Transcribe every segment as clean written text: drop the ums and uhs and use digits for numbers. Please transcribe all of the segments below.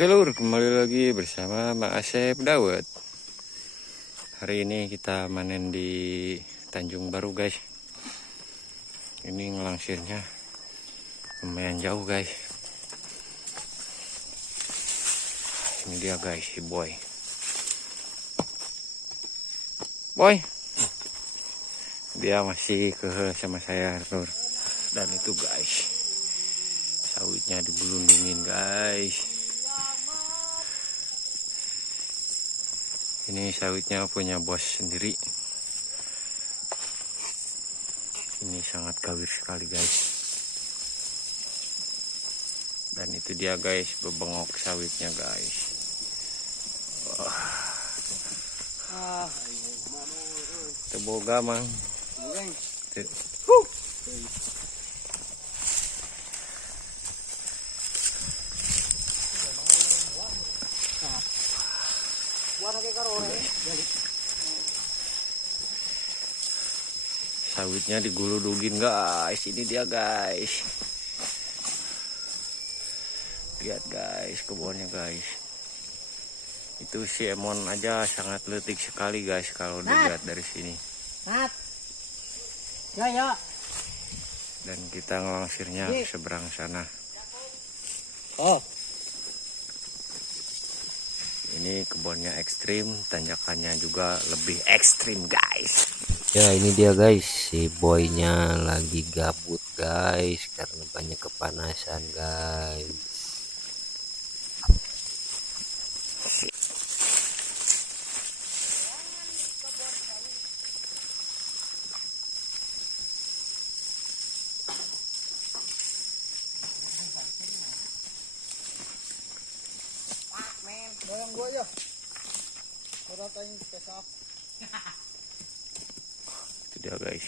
Oke lur, kembali lagi bersama Mang Asep Dawet. Hari ini kita manen di Tanjung Baru guys. Ini ngelangsirnya lumayan jauh guys. Ini dia guys, si Boy. Boy, dia masih ke sama saya lur. Dan itu guys, sawitnya digulundungin guys. Ini sawitnya punya bos sendiri. Ini sangat gawir sekali guys. Dan itu dia guys, bebengok sawitnya guys. Wah. Teboga mang. Sawitnya diguludugin guys. Ini dia guys. Lihat guys kebunnya guys. Itu si Emon aja sangat letik sekali guys kalau dilihat dari sini. Ya. Dan kita ngelangsirnya ke seberang sana. Oh. Ini kebunnya ekstrim, tanjakannya juga lebih ekstrim guys. Ya ini dia guys, si boynya lagi gabut guys karena banyak kepanasan guys. Bayang gua ya. Ratain pesap. Itu dia guys.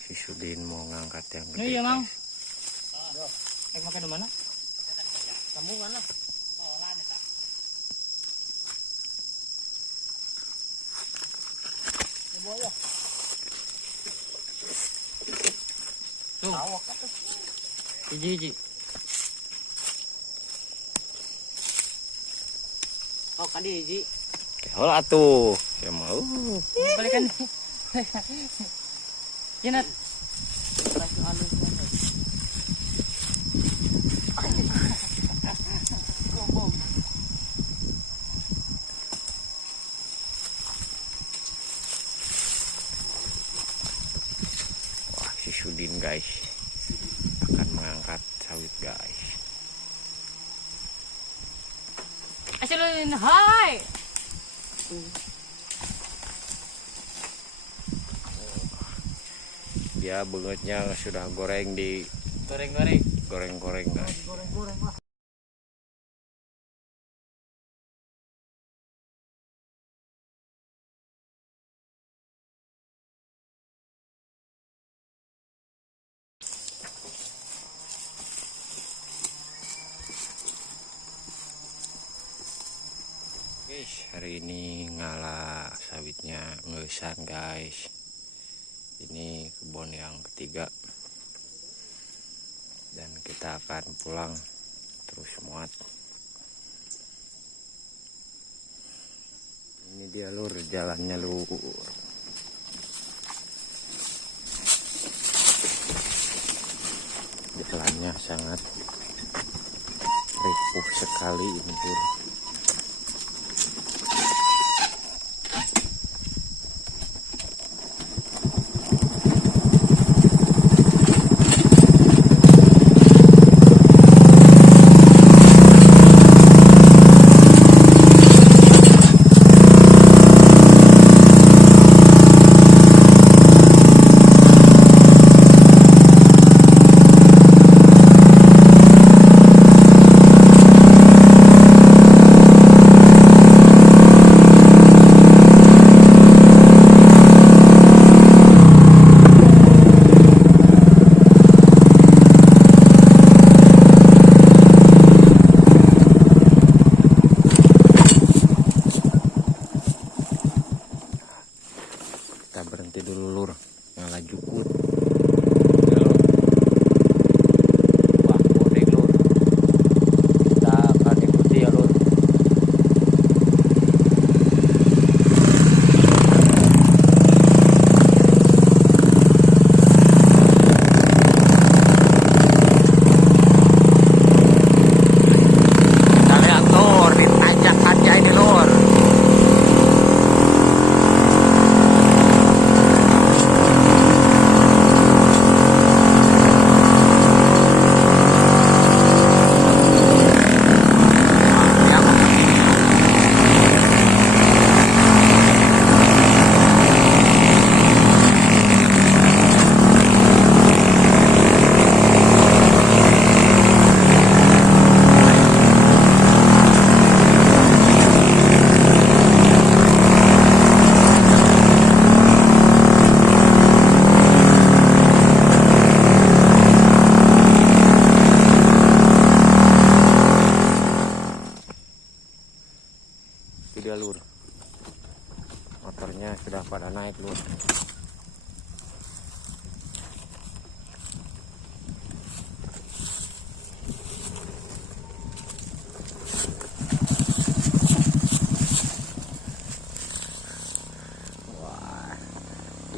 Si Sudin mau ngangkat yang gede. Iya, Mang. Makan di mana? Kamu mana? Ya. Tuh. Awak apa? Hiji. Oh, kadi hiji. Hola tuh, ya mau. Balikan. Jinat. Langsung alus. Wah, si Sudin guys akan mengangkat sawit guys. Asalin, hai. Dia bengetnya sudah goreng di goreng guys. Goreng. Guys, hari ini ngalah sawitnya ngesan guys. Ini kebun yang ketiga. Dan kita akan pulang terus muat. Ini dia lur, jalannya lur. Jalannya sangat ripuh sekali ini lur. dia lur, motornya sudah pada naik lur. Wah,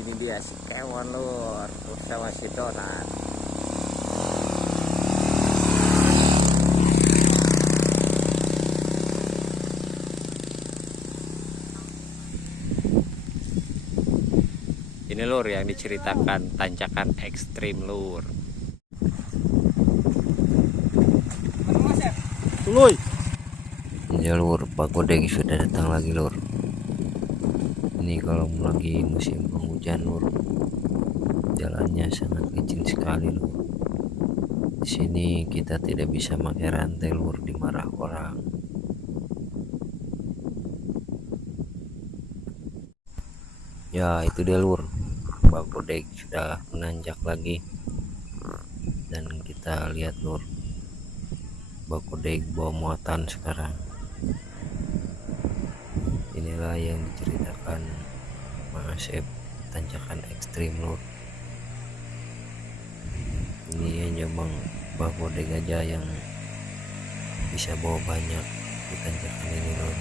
ini dia si Kewon lur bersama si Donat. Ini lur yang diceritakan tanjakan ekstrim lur. Tuluy. Ya lur, Pak Godeng sudah datang lagi lur. Ini kalau lagi musim penghujan lur, jalannya sangat licin sekali lur. Di sini kita tidak bisa pakai rantai lur, dimarah orang. Ya itu dia lur, Pak Godeng sudah menanjak lagi, dan kita lihat lur, Pak Godeng bawa muatan sekarang. Inilah yang diceritakan Mang Asep, tanjakan ekstrim lur. Ini hanya Bang Pak Godeng aja yang bisa bawa banyak di tanjakan ini lur,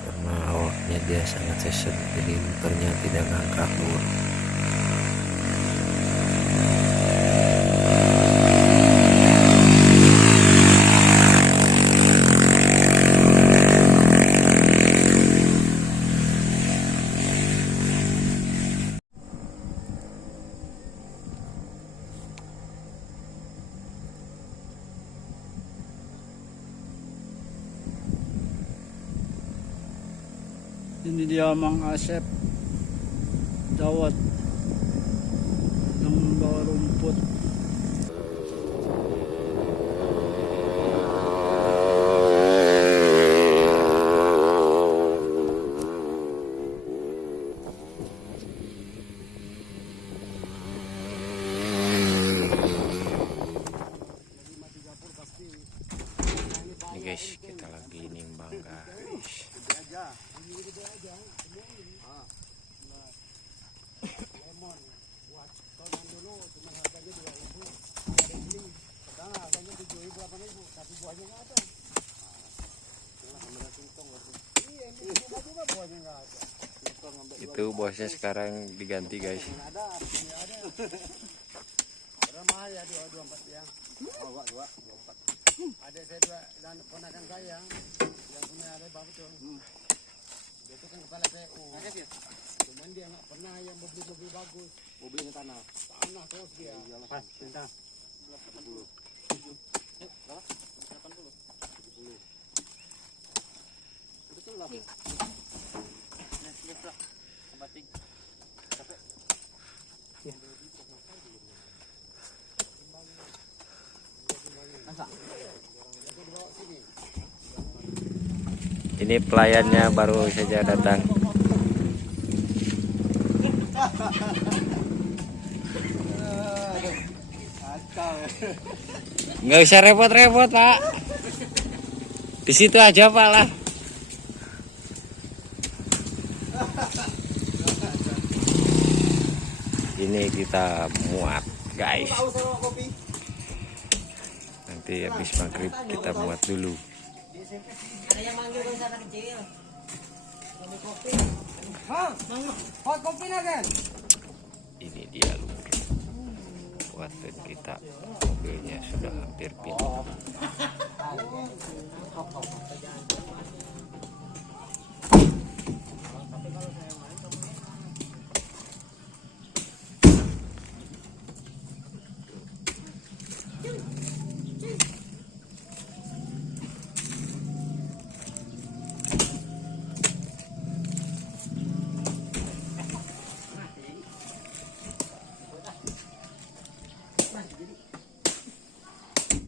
karena awaknya dia sangat seset, jadi motornya tidak ngangkat lur. Ini dia Mang Asep Dawat yang membawa rumput. Ini guys, kita lagi nimbang guys. Itu bosnya sekarang diganti guys. Ada saya dua dan ponakan saya yang punya lebar betul. Dia itu kan kepala PU. Cuman dia nggak pernah yang mobil-mobil bagus. Mobilnya tanah. Tanah terus dia. Pas, pintar. 80. 80. Betul lah. Nah, siap lah. Batik. Capek. Ya. Ini pelayannya baru saja datang. Nggak usah repot-repot Pak. Di situ aja Pak lah. Ini kita muat guys. Nanti habis maghrib kita muat dulu. Ada yang manggil gue sana kecil. Mau kopi. Hah? Hot kopi kan? Ini dia lur. Buatan kita, mobilnya sudah hampir pindah.